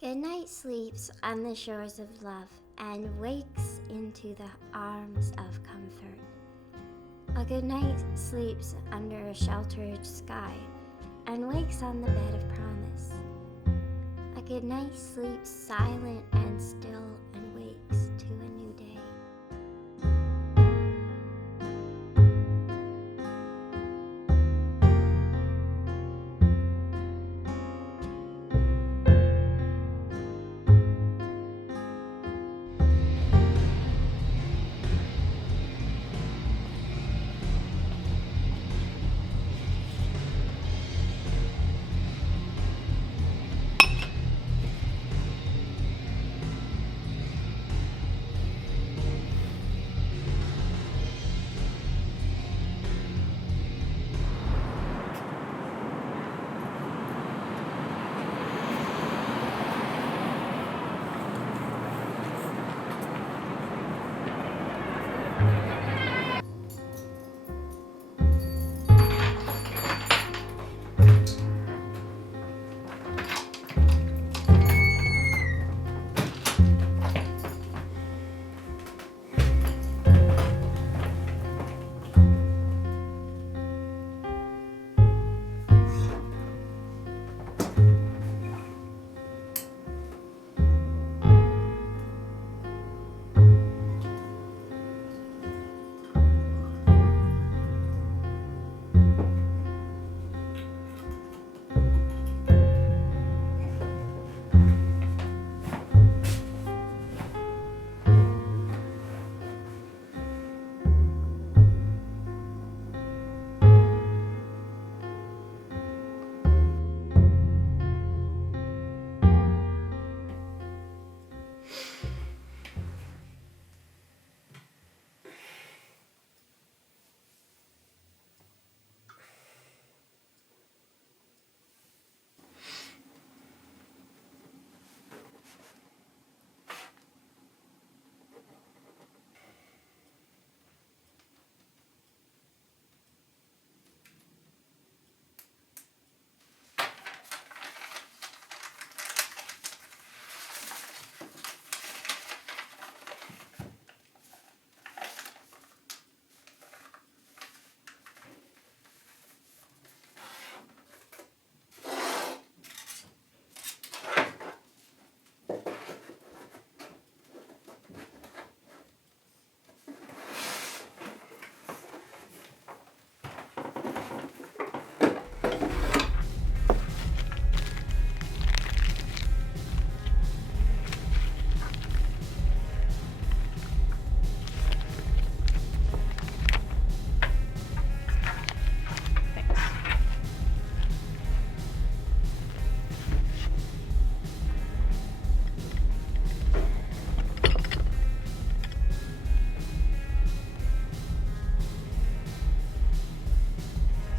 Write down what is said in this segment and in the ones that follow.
Goodnight sleeps on the shores of love and wakes into the arms of comfort. A good night sleeps under a sheltered sky and wakes on the bed of promise. A good night sleeps silent and still and wakes to a new day.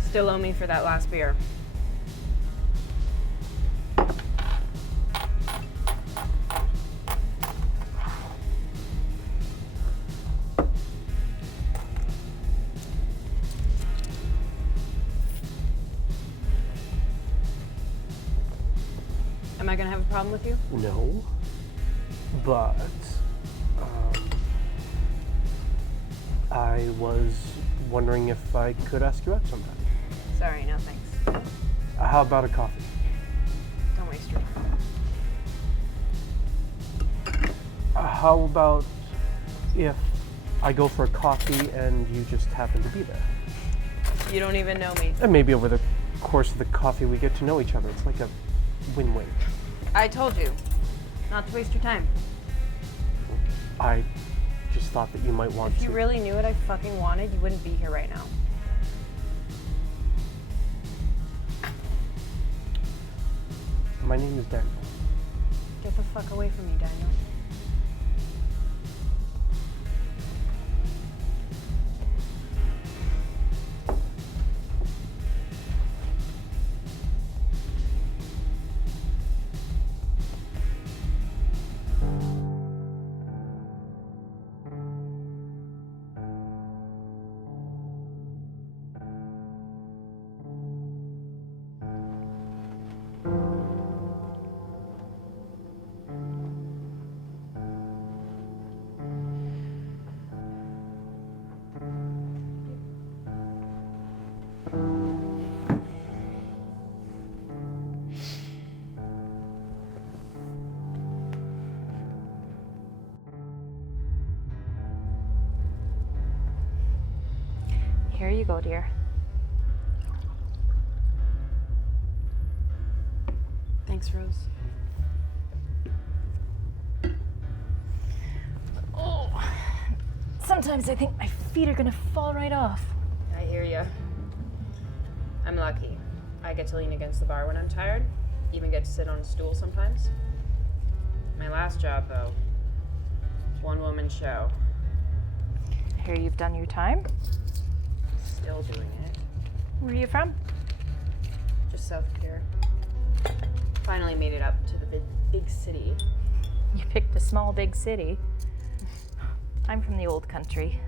Still owe me for that last beer. Am I gonna have a problem with you? No, but I was wondering if I could ask you out sometime. Sorry, no thanks. How about a coffee? Don't waste your time. How about if I go for a coffee and you just happen to be there? You don't even know me. And maybe over the course of the coffee we get to know each other. It's like a win-win. I told you not to waste your time. I just thought that you might want to. If you really knew what I fucking wanted, you wouldn't be here right now. My name is Daniel. Get the fuck away from me, Daniel. Here you go, dear. Thanks, Rose. Oh, sometimes I think my feet are gonna fall right off. I hear ya. I'm lucky. I get to lean against the bar when I'm tired. Even get to sit on a stool sometimes. My last job, though, one-woman show. I hear you've done your time. Still doing it. Where are you from? Just south of here. Finally made it up to the big city. You picked a small, big city. I'm from the old country.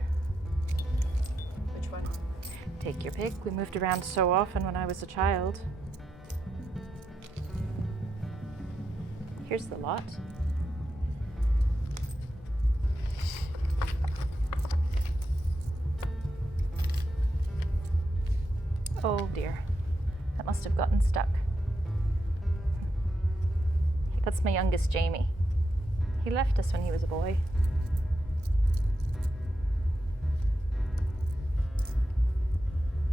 Which one? Take your pick. We moved around so often when I was a child. Here's the lot. Oh dear, that must have gotten stuck. That's my youngest, Jamie. He left us when he was a boy.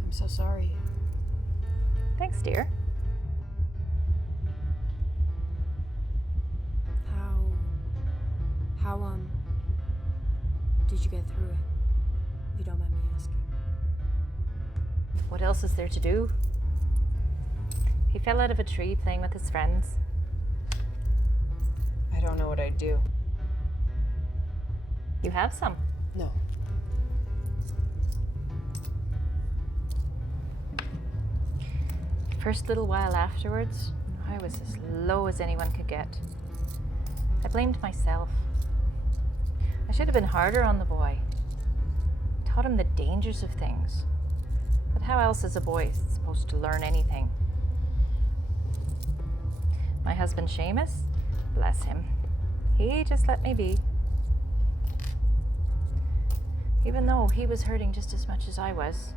I'm so sorry. Thanks, dear. How did you get through it? If you don't mind me asking. What else is there to do? He fell out of a tree playing with his friends. I don't know what I'd do. You have some. No. First little while afterwards, I was as low as anyone could get. I blamed myself. I should have been harder on the boy. Taught him the dangers of things. But how else is a boy supposed to learn anything? My husband Seamus, bless him, he just let me be. Even though he was hurting just as much as I was.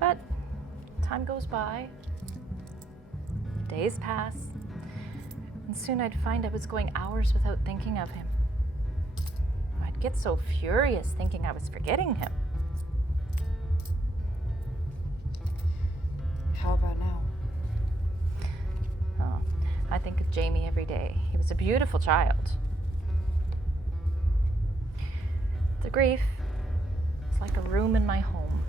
But time goes by, days pass, and soon I'd find I was going hours without thinking of him. I'd get so furious thinking I was forgetting him. How about now? Oh, I think of Jamie every day. He was a beautiful child. The grief is like a room in my home.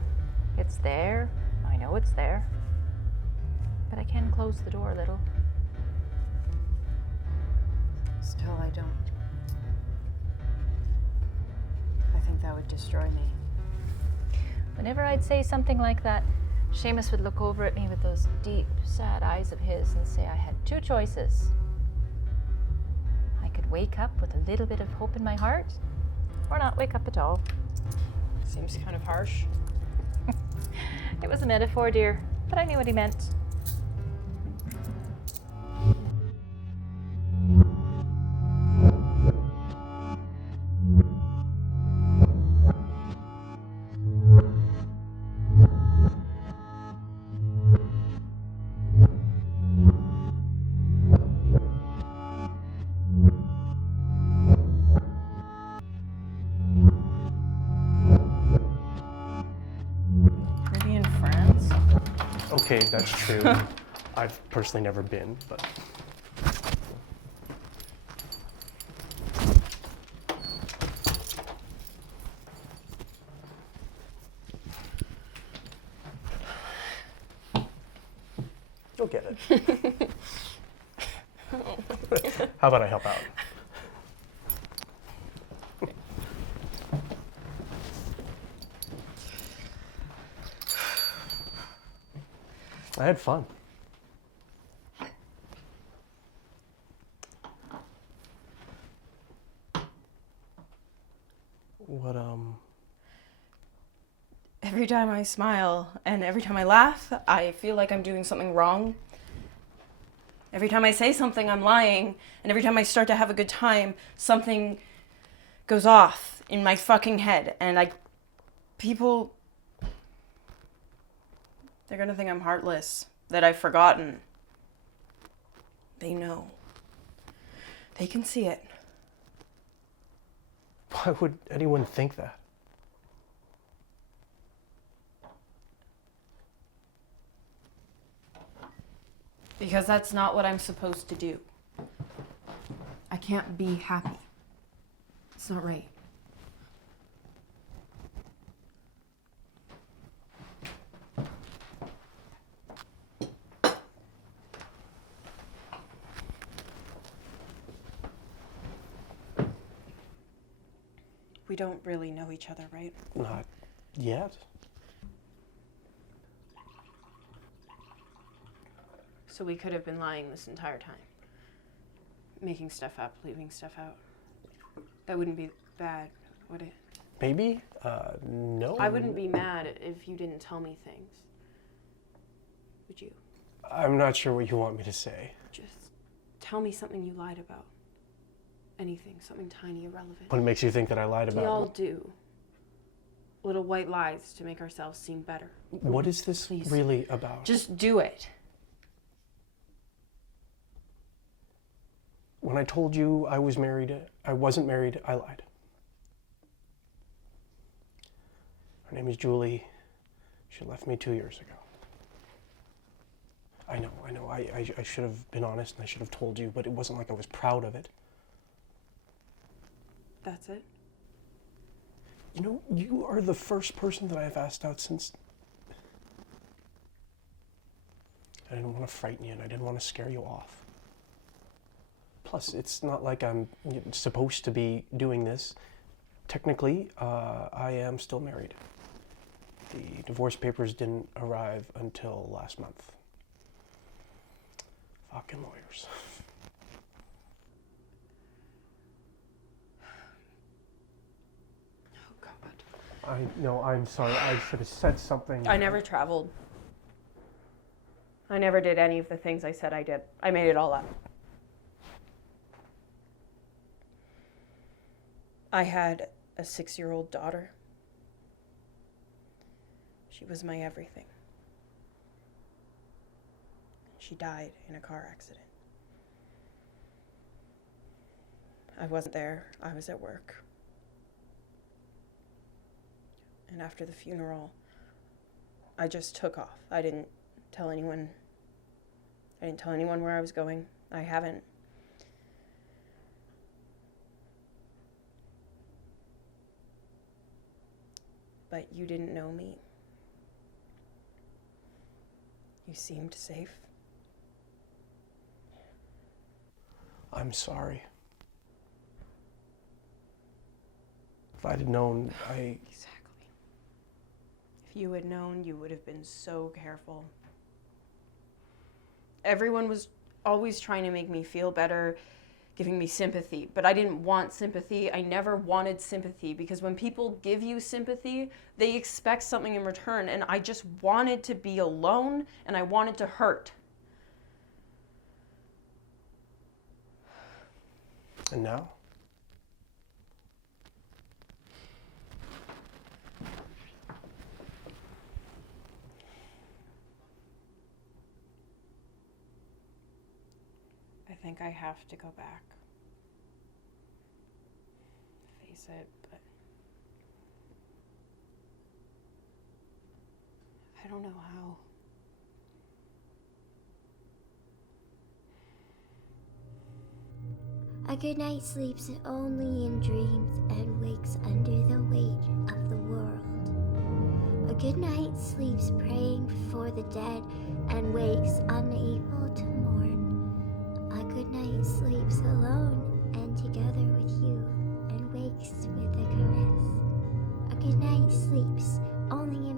It's there, I know it's there, but I can close the door a little. Still, I don't. I think that would destroy me. Whenever I'd say something like that, Seamus would look over at me with those deep, sad eyes of his and say I had two choices. I could wake up with a little bit of hope in my heart, or not wake up at all. Seems kind of harsh. It was a metaphor, dear, but I knew what he meant. Maybe in France? Okay, that's true. I've personally never been, but you'll get it. How about I help out? I had fun. What, Every time I smile and every time I laugh, I feel like I'm doing something wrong. Every time I say something, I'm lying. And every time I start to have a good time, something goes off in my fucking head. And people, they're gonna think I'm heartless, that I've forgotten. They know. They can see it. Why would anyone think that? Because that's not what I'm supposed to do. I can't be happy. It's not right. We don't really know each other, right? Not yet. So we could have been lying this entire time. Making stuff up, leaving stuff out. That wouldn't be bad, would it? Maybe? No. I wouldn't be mad if you didn't tell me things. Would you? I'm not sure what you want me to say. Just tell me something you lied about. Anything, something tiny, irrelevant. What makes you think that I lied about We all it? do. Little white lies to make ourselves seem better. What is this Please. really about? Just do it. When I told you I wasn't married, I lied. Her name is Julie. She left me 2 years ago. I know. I should have been honest and I should have told you, but it wasn't like I was proud of it. That's it? You know, you are the first person that I've asked out since... I didn't want to frighten you and I didn't want to scare you off. Plus, it's not like I'm supposed to be doing this. Technically, I am still married. The divorce papers didn't arrive until last month. Fucking lawyers. Oh, God. I'm sorry. I should have said something. I never traveled. I never did any of the things I said I did. I made it all up. I had a 6-year-old daughter. She was my everything. She died in a car accident. I wasn't there. I was at work. And after the funeral, I just took off. I didn't tell anyone where I was going. I haven't. But you didn't know me. You seemed safe. I'm sorry. If I'd have known, Exactly. If you had known, you would have been so careful. Everyone was always trying to make me feel better, giving me sympathy, but I didn't want sympathy. I never wanted sympathy because when people give you sympathy, they expect something in return, and I just wanted to be alone and I wanted to hurt. and now? I think I have to go back. Face it, but I don't know how. A good night sleeps only in dreams and wakes under the weight of the world. A good night sleeps praying for the dead and wakes unable to mourn. A good night sleeps alone and together with you and wakes with a caress. A good night sleeps only